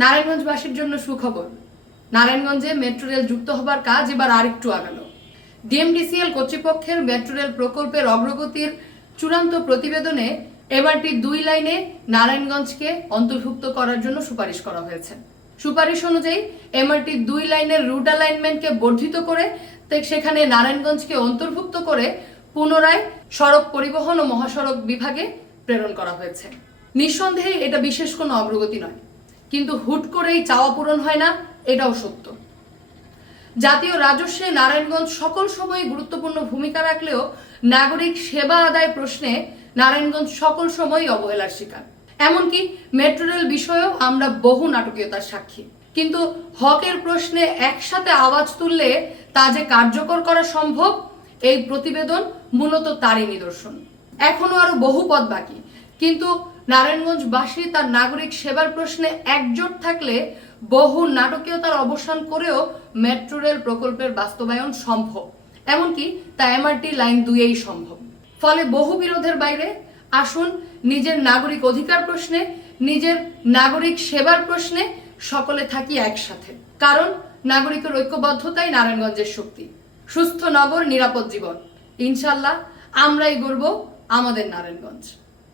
নারায়ণগঞ্জবাসীর জন্য সুখবর। নারায়ণগঞ্জে মেট্রো রেল যুক্ত হবার কাজ এবার আরেকটু আগালো। ডিএমডিসিএল কর্তৃপক্ষের মেট্রো রেল প্রকল্পের অগ্রগতির চূড়ান্ত প্রতিবেদনে এমআরটি 2 লাইনে নারায়ণগঞ্জকে অন্তর্ভুক্ত করার জন্য সুপারিশ করা হয়েছে। সুপারিশ অনুযায়ী এমআরটি 2 লাইনের রুট অ্যালাইনমেন্টকে বর্ধিত করে সেখানে নারায়ণগঞ্জকে অন্তর্ভুক্ত করে পুনরায় সড়ক পরিবহন ও মহাসড়ক বিভাগে প্রেরণ করা হয়েছে। নিঃসন্দেহে এটা বিশেষ কোনো অগ্রগতি নয়, কিন্তু হুট করেই চাওয়া পূরণ হয় না, এটাও সত্য। জাতীয় রাজস্বে নারায়ণগঞ্জ সকল সময় গুরুত্বপূর্ণ ভূমিকা রাখলেও নাগরিক সেবা আদায় প্রশ্নে নারায়ণগঞ্জ সকল সময়ই অবহেলার শিকার। এমনকি মেট্রো রেল বিষয়েও আমরা বহু নাটকীয়তার সাক্ষী। কিন্তু হকের প্রশ্নে একসাথে আওয়াজ তুললে তা যে কার্যকর করা সম্ভব, এই প্রতিবেদন মূলত তারই নিদর্শন। এখনো আরো বহু পথ বাকি, কিন্তু নারায়ণগঞ্জবাসী তার নাগরিক সেবার প্রশ্নে একজোট থাকলে বহু নাটকীয়তার অবসান করেও মেট্রো রেল প্রকল্পের বাস্তবায়ন সম্ভব। এমনকি তা এমআরটি লাইন 2-এই সম্ভব। ফলে বহু বিরোধের বাইরে আসুন নিজের নাগরিক অধিকার প্রশ্নে, নিজের নাগরিক সেবার প্রশ্নে সকলে থাকি একসাথে। কারণ নাগরিকের ঐক্যবদ্ধতাই নারায়ণগঞ্জের শক্তি। সুস্থ নগর, নিরাপদ জীবন, ইনশাল্লাহ আমরাই গড়ব আমাদের নারায়ণগঞ্জ।